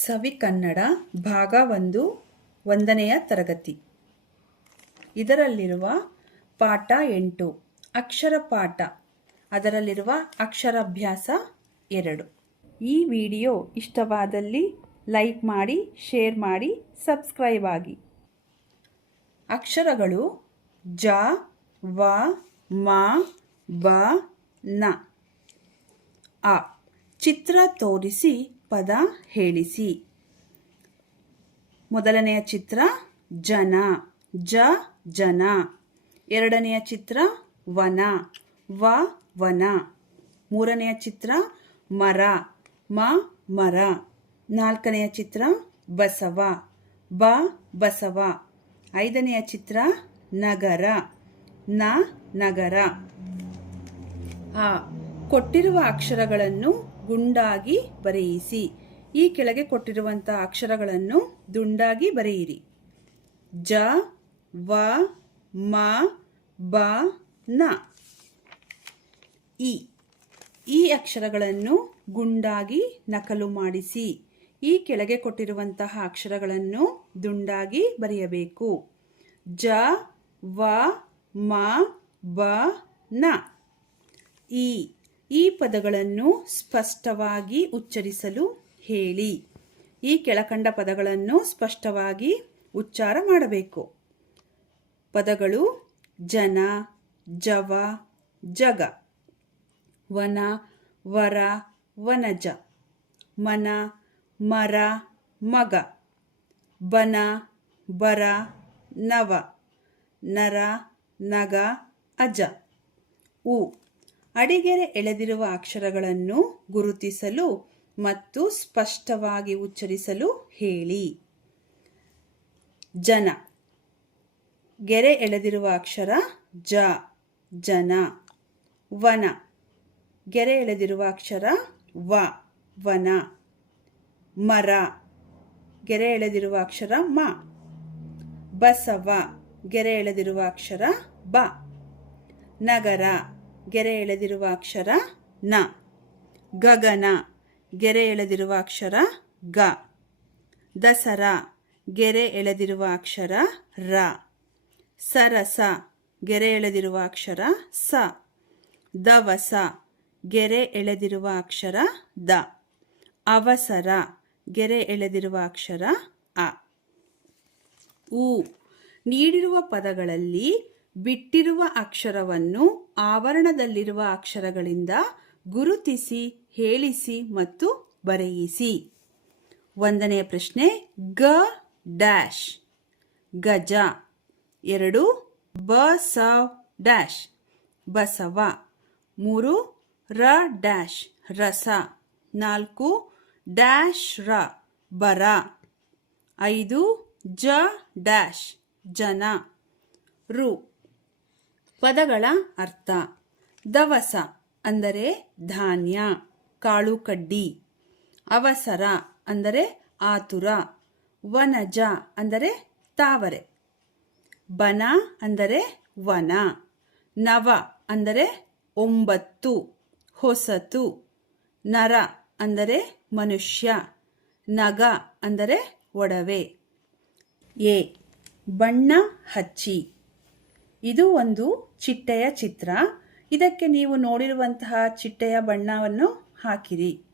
ಸವಿ ಕನ್ನಡ ಭಾಗ ಒಂದು, ಒಂದನೆಯ ತರಗತಿ. ಇದರಲ್ಲಿರುವ ಪಾಠ ಎಂಟು, ಅಕ್ಷರ ಪಾಠ. ಅದರಲ್ಲಿರುವ ಅಕ್ಷರಾಭ್ಯಾಸ ಎರಡು. ಈ ವಿಡಿಯೋ ಇಷ್ಟವಾದಲ್ಲಿ ಲೈಕ್ ಮಾಡಿ, ಶೇರ್ ಮಾಡಿ, ಸಬ್ಸ್ಕ್ರೈಬ್ ಆಗಿ. ಅಕ್ಷರಗಳು ಜ, ವ, ಮ, ಬ, ನ. ಆ ಚಿತ್ರ ತೋರಿಸಿ ಪದ ಹೇಳಿಸಿ. ಮೊದಲನೆಯ ಚಿತ್ರ ಜನ, ಜ, ಜನ. ಎರಡನೆಯ ಚಿತ್ರ ವನ, ವ, ವನ. ಮೂರನೆಯ ಚಿತ್ರ ಮರ, ಮ, ಮರ. ನಾಲ್ಕನೆಯ ಚಿತ್ರ ಬಸವ, ಬ, ಬಸವ. ಐದನೆಯ ಚಿತ್ರ ನಗರ, ನ, ನಗರ. ಆ, ಕೊಟ್ಟಿರುವ ಅಕ್ಷರಗಳನ್ನು ಗುಂಡಾಗಿ ಬರೆಯಿಸಿ. ಈ ಕೆಳಗೆ ಕೊಟ್ಟಿರುವಂಥ ಅಕ್ಷರಗಳನ್ನು ದುಂಡಾಗಿ ಬರೆಯಿರಿ. ಜ, ವ, ಮ, ಬ, ನ. ಇ ಈ ಅಕ್ಷರಗಳನ್ನು ಗುಂಡಾಗಿ ನಕಲು ಮಾಡಿಸಿ. ಈ ಕೆಳಗೆ ಕೊಟ್ಟಿರುವಂತಹ ಅಕ್ಷರಗಳನ್ನು ದುಂಡಾಗಿ ಬರೆಯಬೇಕು. ಜ, ವ, ಮ, ಬ, ನ. ಈ ಈ ಪದಗಳನ್ನು ಸ್ಪಷ್ಟವಾಗಿ ಉಚ್ಚರಿಸಲು ಹೇಳಿ. ಈ ಕೆಳಕಂಡ ಪದಗಳನ್ನು ಸ್ಪಷ್ಟವಾಗಿ ಉಚ್ಚಾರ ಮಾಡಬೇಕು. ಪದಗಳು ಜನ, ಜವ, ಜಗ. ವನ, ವರ, ವನಜ. ಮನ, ಮರ, ಮಗ. ಬನ, ಬರ, ನವ. ನರ, ನಗ, ಅಜ. ಉ. ಅಡಿಗೆರೆ ಎಳೆದಿರುವ ಅಕ್ಷರಗಳನ್ನು ಗುರುತಿಸಲು ಮತ್ತು ಸ್ಪಷ್ಟವಾಗಿ ಉಚ್ಚರಿಸಲು ಹೇಳಿ. ಜನ. ಗೆರೆ ಎಳೆದಿರುವ ಅಕ್ಷರ ಜ, ಜನ. ವನ. ಗೆರೆ ಎಳೆದಿರುವ ಅಕ್ಷರ ವ, ವನ. ಮರ. ಗೆರೆ ಎಳೆದಿರುವ ಅಕ್ಷರ ಮ. ಬಸವ. ಗೆರೆ ಎಳೆದಿರುವ ಅಕ್ಷರ ಬ. ನಗರ. ಗೆರೆ ಎಳೆದಿರುವ ಅಕ್ಷರ ನ. ಗಗನ ಗೆರೆ ಎಳೆದಿರುವ ಅಕ್ಷರ ಗ. ದಸರಾ. ಗೆರೆ ಎಳೆದಿರುವ ಅಕ್ಷರ ರ. ಸರಸ. ಗೆರೆ ಎಳೆದಿರುವ ಅಕ್ಷರ ಸ. ದವಸ. ಗೆರೆ ಎಳೆದಿರುವ ಅಕ್ಷರ ದ. ಅವಸರ. ಗೆರೆ ಎಳೆದಿರುವ ಅಕ್ಷರ ಅ. ಉ ನೀಡಿರುವ ಪದಗಳಲ್ಲಿ ಬಿಟ್ಟಿರುವ ಅಕ್ಷರವನ್ನು ಆವರಣದಲ್ಲಿರುವ ಅಕ್ಷರಗಳಿಂದ ಗುರುತಿಸಿ, ಹೇಳಿಸಿ ಮತ್ತು ಬರೆಯಿಸಿ. ಒಂದನೆಯ ಪ್ರಶ್ನೆ, ಗ ಡ್ಯಾಶ್. ಗಜ. ಎರಡು, ಬ ಸ ಡ್ಯಾಶ್. ಬಸವ. ಮೂರು, ರ ಡ್ಯಾಶ್. ರಸ. ನಾಲ್ಕು, ಡ್ಯಾಶ್ ರ, ಬರ. ಐದು, ಜ ಡ್ಯಾಶ್. ಜನ. ರು. ಪದಗಳ ಅರ್ಥ. ದವಸ ಅಂದರೆ ಧಾನ್ಯ, ಕಾಳು ಕಡ್ಡಿ. ಅವಸರ ಅಂದರೆ ಆತುರ. ವನಜ ಅಂದರೆ ತಾವರೆ. ಬನ ಅಂದರೆ ವನ. ನವ ಅಂದರೆ ಒಂಬತ್ತು, ಹೊಸತು. ನರ ಅಂದರೆ ಮನುಷ್ಯ. ನಗ ಅಂದರೆ ಒಡವೆ. ಎ. ಬಣ್ಣ ಹಚ್ಚಿ. ಇದು ಒಂದು ಚಿಟ್ಟೆಯ ಚಿತ್ರ. ಇದಕ್ಕೆ ನೀವು ನೋಡಿರುವಂತಹ ಚಿಟ್ಟೆಯ ಬಣ್ಣವನ್ನು ಹಾಕಿರಿ.